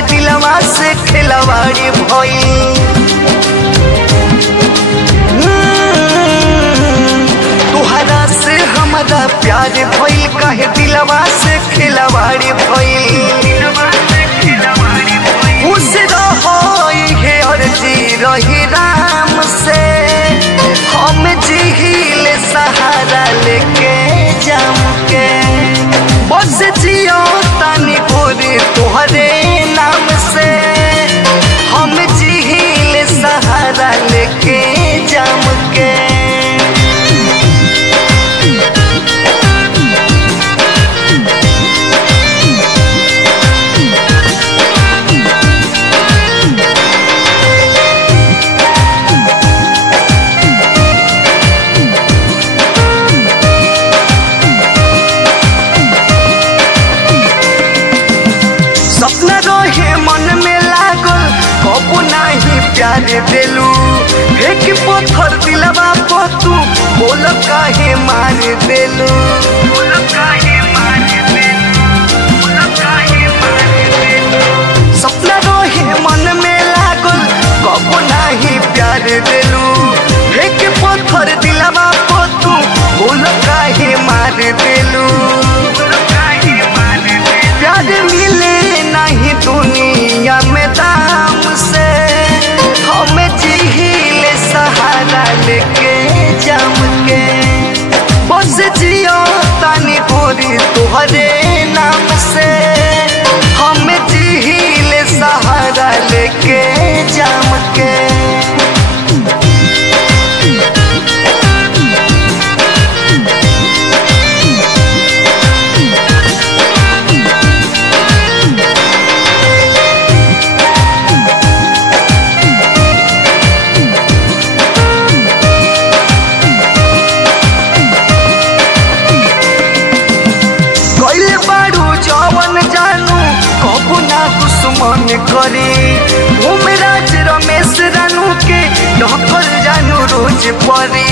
काहे दिलवा से खिलवाड़ी भइल। तुहरा से हमारा प्यार भइल काहे दिलवा से खिलवाड़ी भइल। खुश रहो ये अर्जी रही राम से हम जिहिल सहारा लेके जाम के बस जियो तानी गोरी तोहरे नाम से हम जिहिल सहारा लेके जाम के। सपना रहे मन में लागल कबू नहीं प्यार देलू एक पत्थर दिलवा पर तू बोल काहे मार देलू। सपना रहे मन में लागल कबू नहीं प्यार देलू एक पत्थर दिलवा पर तू बोल काहे मार देलू। प्यार मिले नहीं दुनिया में दाम से हम जिहिल सहारा लेके जाम के बस जियो तानी गोरी तोहरे नाम से हम जिहिल सहारा लेके जाम के। जवन जानू कबू ना दुश्मन करी राज रमेश रानू के ढकल जानू रोज परी।